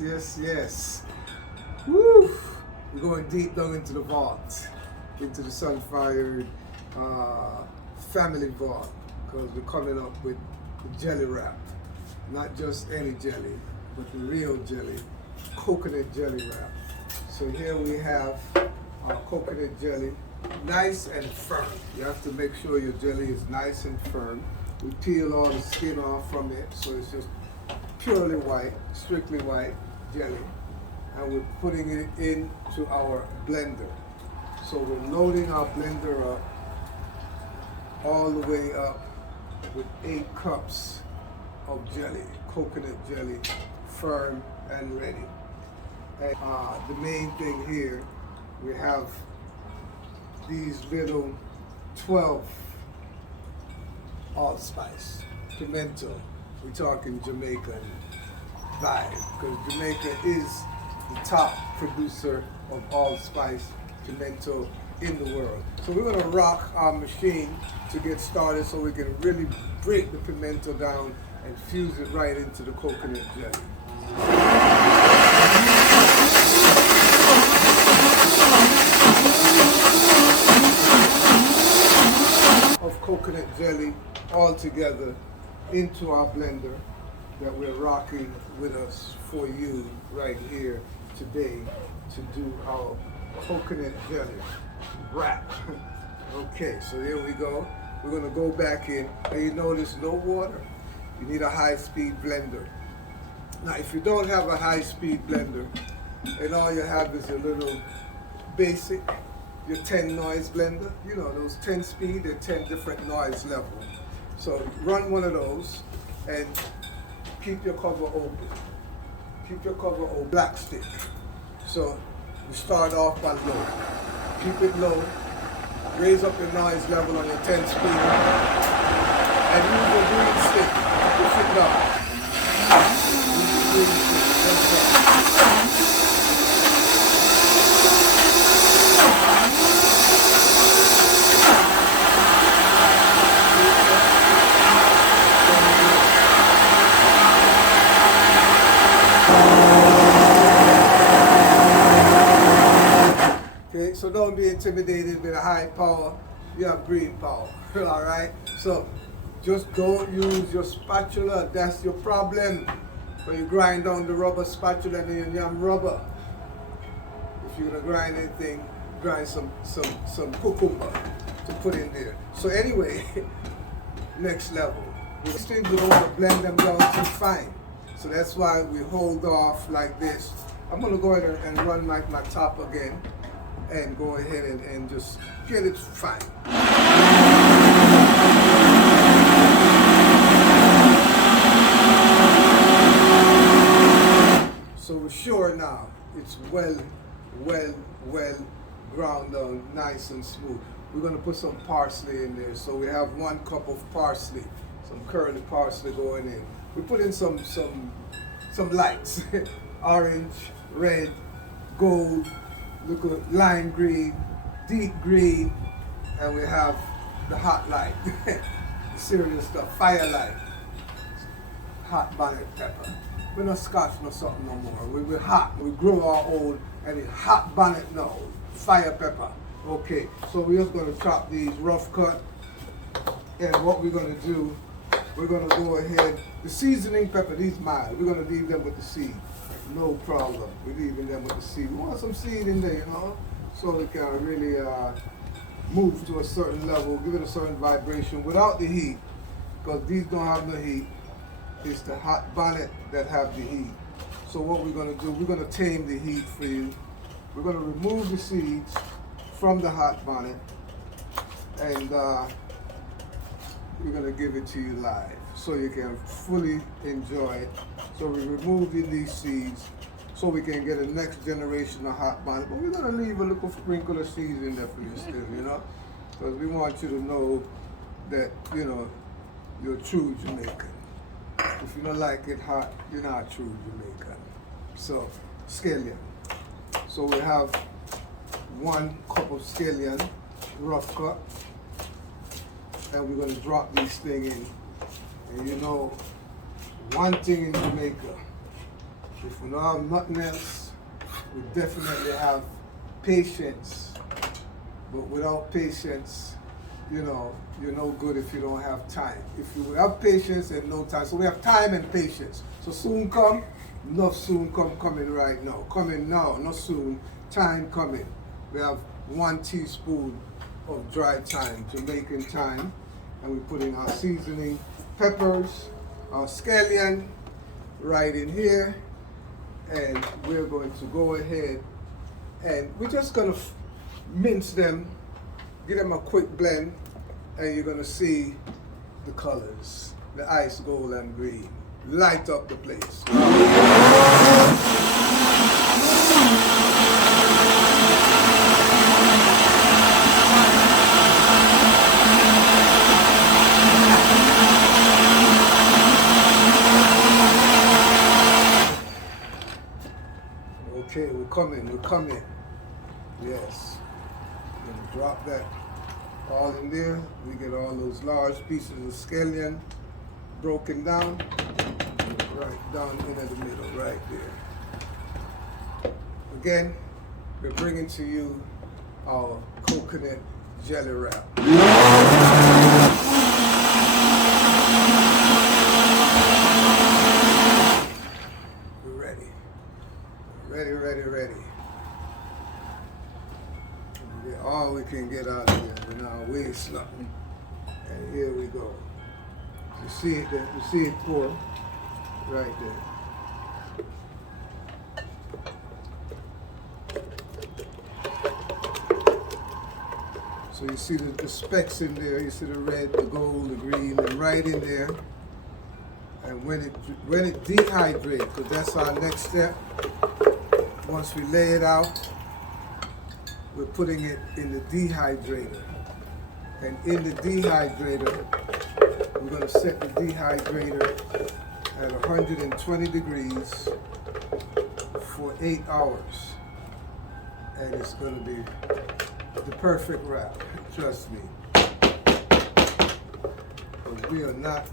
Yes, yes. Woo! We're going deep down into the vault, into the sunfired family vault, because we're coming up with the jelly wrap. Not just any jelly, but the real jelly, coconut jelly wrap. So here we have our coconut jelly, nice and firm. You have to make sure your jelly is nice and firm. We peel all the skin off from it, so it's just purely white, strictly white jelly, and we're putting it into our blender. So we're loading our blender up all the way up with 8 cups of jelly, coconut jelly, firm and ready. And the main thing here, we have these little 12 allspice, pimento. We're talking Jamaican vibe, because Jamaica is the top producer of allspice pimento in the world. So we're going to rock our machine to get started so we can really break the pimento down and fuse it right into the coconut jelly. Of coconut jelly all together into our blender that we're rocking with us for you right here today to do our coconut jelly wrap. Okay, so here we go. We're going to go back in, and you notice no water. You need a high-speed blender. Now, if you don't have a high-speed blender, and all you have is a little basic, your 10 noise blender, you know, those 10 speed, they're 10 different noise levels. So run one of those and keep your cover open. Keep your cover open. Black stick. So you start off on low. Keep it low. Raise up your noise level on your 10 speed. And use your green stick to push it down. Use your green stick. Okay, so don't be intimidated with a high power. You have green power, all right? So just don't use your spatula. That's your problem. When you grind down the rubber spatula and you yam rubber. If you're gonna grind anything, grind some cucumber to put in there. So anyway, next level. These things we don't want to blend them down too fine. So that's why we hold off like this. I'm gonna go ahead and run my top again and go ahead and just get it fine. So we're sure now it's well ground down, nice and smooth. We're gonna put some parsley in there. So we have 1 cup of parsley, some curried parsley going in. We put in some lights, orange, red, gold, look at lime green, deep green, and we have the hot light, serious stuff, firelight, hot bonnet pepper. We're not scotch no something no more. We're hot. We grow our own, and it's hot bonnet now, fire pepper. Okay, so we're just going to chop these rough cut, and what we're going to do, we're going to go ahead, the seasoning pepper, these mild, we're going to leave them with the seed. No problem. We're leaving them with the seed. We want some seed in there, you know, so it can really move to a certain level, give it a certain vibration without the heat, because these don't have no heat. It's the hot bonnet that have the heat. So what we're going to do, we're going to tame the heat for you. We're going to remove the seeds from the hot bonnet, and we're going to give it to you live so you can fully enjoy it. So we're removing these seeds so we can get a next generation of hot bonnet. But we're going to leave a little sprinkle of seeds in there for you still, you know, because we want you to know that, you know, you're true Jamaican. If you don't like it hot, you're not true Jamaican. So, scallion. So we have 1 cup of scallion, rough cut, and we're going to drop this thing in. And you know, one thing in Jamaica, If we don't have nothing else, we definitely have patience. But without patience, you know, you're no good if you don't have time. If you have patience and no time, so we have time and patience. So soon come, enough soon come coming right now. Coming now, not soon, time coming. We have 1 teaspoon of dry thyme, Jamaican thyme, and we put in our seasoning, peppers, our scallion right in here, and we're going to go ahead and we're just going to mince them, give them a quick blend, and you're going to see the colors, the ice gold and green. Light up the place. Okay, we're coming. Yes. I'm gonna drop that all in there. We get all those large pieces of scallion broken down, right down into the middle, right there. Again, we're bringing to you our coconut jelly wrap. Ready. We get all we can get out of here. We're not waste nothing. And here we go. You see it there? You see it pour right there. So you see the specks in there. You see the red, the gold, the green, and right in there. And when it dehydrates, because that's our next step. Once we lay it out, we're putting it in the dehydrator. And in the dehydrator, we're going to set the dehydrator at 120 degrees for 8 hours. And it's going to be the perfect wrap, trust me. But we are not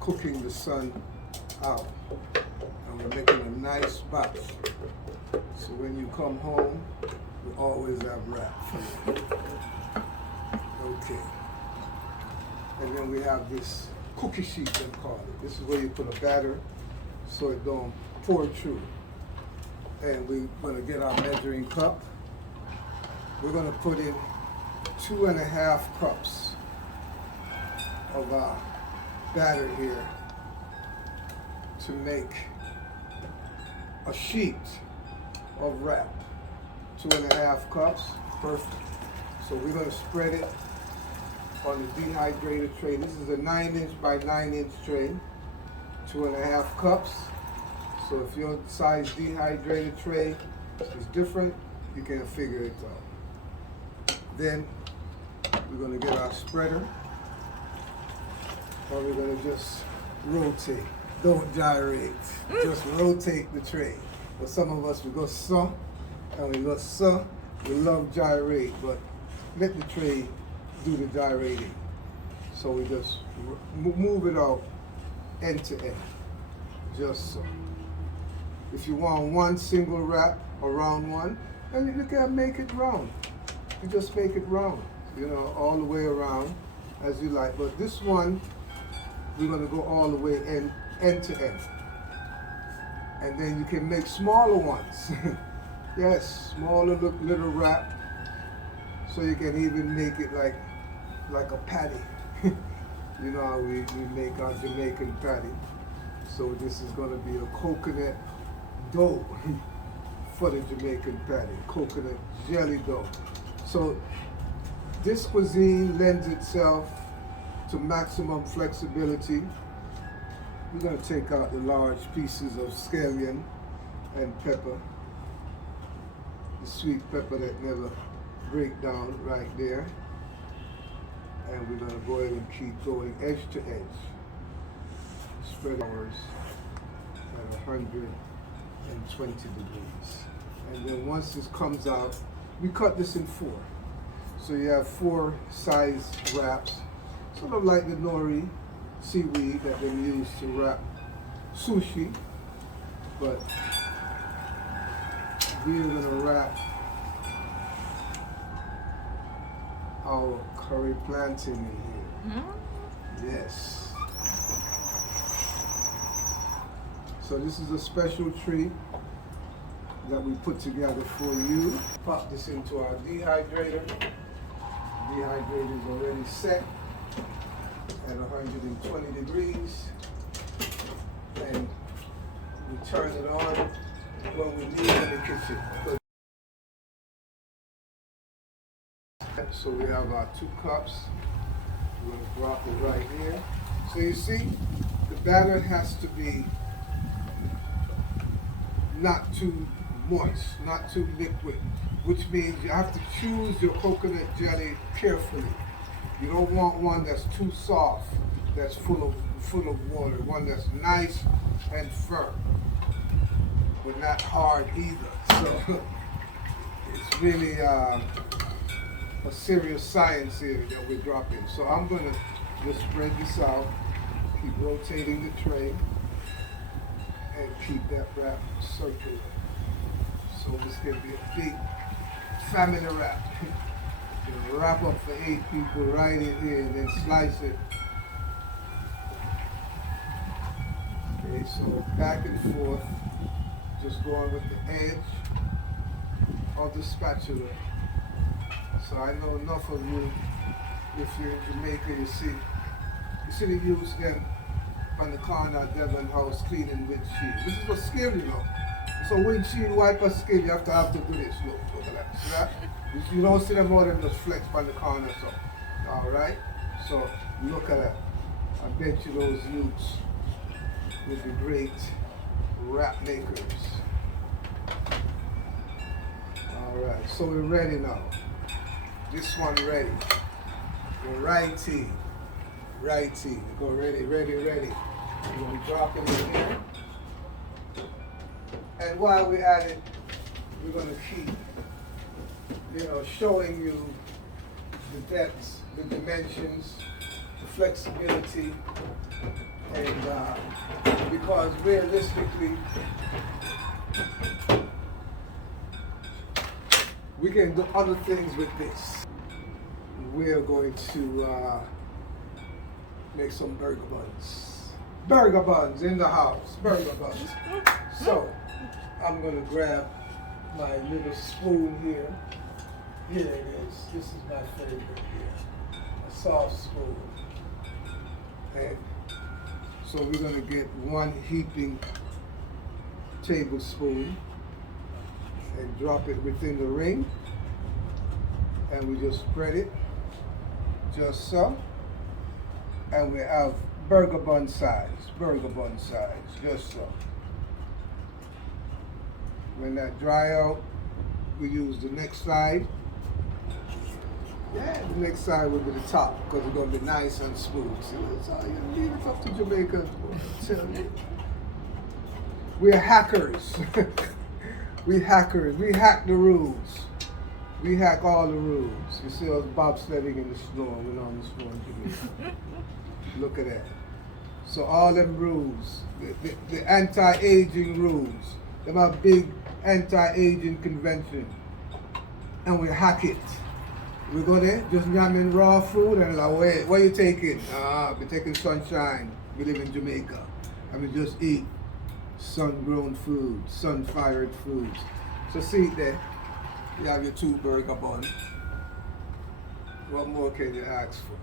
cooking the sun out. And we're making a nice batch. So when you come home, we always have wrap for you. Okay. And then we have this cookie sheet, they call it. This is where you put a batter so it don't pour through. And we're gonna get our measuring cup. We're gonna put in 2.5 cups of our batter here to make a sheet of wrap. 2.5 cups, perfect. So we're going to spread it on the dehydrated tray. This is a 9-inch by 9-inch tray. 2.5 cups. So if your size dehydrated tray is different, you can figure it out. Then we're going to get our spreader, and we're going to just rotate. Don't gyrate. Just rotate the tray. But some of us, we go so, and we go so. We love gyrate, but let the tray do the gyrating. So we just move it out end to end, just so. If you want one single wrap, a round one, then you can make it round. You just make it round, you know, all the way around as you like. But this one, we're gonna go all the way end to end. And then you can make smaller ones. Yes, smaller little wrap. So you can even make it like a patty. You know how we make our Jamaican patty. So this is gonna be a coconut dough for the Jamaican patty, coconut jelly dough. So this cuisine lends itself to maximum flexibility. We're going to take out the large pieces of scallion and pepper, the sweet pepper that never break down right there. And we're going to go ahead and keep going edge to edge. Spread ours at 120 degrees. And then once this comes out, we cut this in 4. So you have 4 size wraps, sort of like the nori seaweed that they use to wrap sushi. but we're gonna wrap our curry plantain in here. Yes. So this is a special treat that we put together for you. Pop this into our dehydrator. Dehydrator is already set at 120 degrees. And we turn it on when we leave in the kitchen. So we have our 2 cups. We're going to drop it right here. So you see, the batter has to be not too moist, not too liquid, which means you have to choose your coconut jelly carefully. You don't want one that's too soft, that's full of water. One that's nice and firm, but not hard either. So it's really a serious science here that we're dropping. So I'm gonna just spread this out, keep rotating the tray, and keep that wrap circular. So this can be a big family wrap. You wrap up for 8 people right in here and then slice it. Okay, so back and forth, just going with the edge of the spatula. So I know enough of you, if you're in Jamaica, you see they use them on the corner at Devon House cleaning windshield. This is a skill, you know. So windshield wiper skill, you have to do this. Look at that. See that? You don't see them more than just flex on the corner, so. Alright? So look at that. I bet you those youths will be great wrap makers. Alright, so we're ready now. This one ready. We're righty. Righty. Go ready. We're going to drop it in here. And while we're at it, we're going to keep, showing you the depths, the dimensions, the flexibility, and because realistically, we can do other things with this. We're going to make some burger buns. Burger buns in the house. Burger buns. So I'm going to grab my little spoon here. Here it is. This is my favorite here. A soft spoon. And so we're going to get 1 heaping tablespoon and drop it within the ring, and we just spread it just so, and we have burger bun size, just so. When that dry out, we use the next side. Yeah, the next side will be the top because it's going to be nice and smooth. So you leave it up to Jamaica. We're hackers. We hackers. We hack the rules. We hack all the rules. You see us bobsledding in the snow. We're on the snow in Jamaica. Look at that. So all them rules, the anti-aging rules, them are big anti-aging convention, and we hack it. We go there, just yamming raw food, and like, wait, what are you taking? We're taking sunshine. We live in Jamaica, and we just eat sun-grown food, sun-fired foods. So see there, you have your 2 burger bun. What more can you ask for?